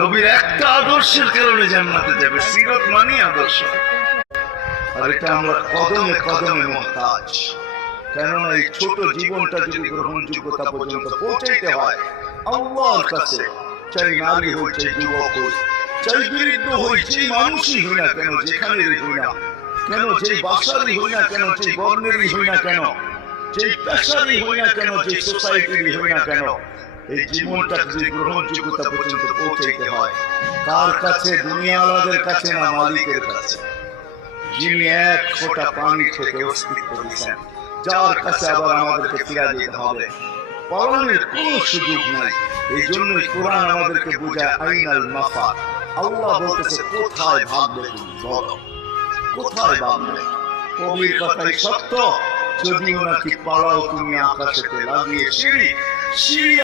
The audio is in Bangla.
নবীর একটা আদর্শের কারণে জান্নাতে যাবে। সিরত মানে আদর্শ। আর এটা আমরা কদমে কদমে মুহতাজ। কেননা এই ছোট জীবনটা যদি গ্রহণযোগ্যতা পর্যন্ত পৌঁছাইতে হয় আল্লাহর কাছে, চাই নারী হোক, চাই যুবক হোক, চাই বৃদ্ধ হোক, যে মানুষই হই না কেন, যেখানেরই হই না কেন, যে বাসারই হই না কেন, যে বর্ণেরই হই না কেন, যে পেশারই হই না কেন, যে সোসাইটিরই হই না কেন, এই জীবনটা যদি গ্রহণযোগ্যতা পর্যন্ত পৌঁছাইতে হয় কার কাছে? দুনিয়াওয়ালাদের কাছে না, মালিকের কাছে, যিনি এক ফোঁটা পানি থেকে অস্তিত্ব দিচ্ছেন, যার কাছে আবার আমাদেরকে ফিরে যেতে হবে। পালানোর কোন সুযোগ নাই। এই জন্যই কোরআন আমাদেরকে বোঝায় আইনাল মাফার। আল্লাহ বলতেছে কোথায় ভাববে তুমি, বলো কোথায় ভাববে? কবির কথাই সত্য, যদিও নাকি পালাও তুমি আকাশেতে লাগিয়ে সিঁড়ি সিঁড়ি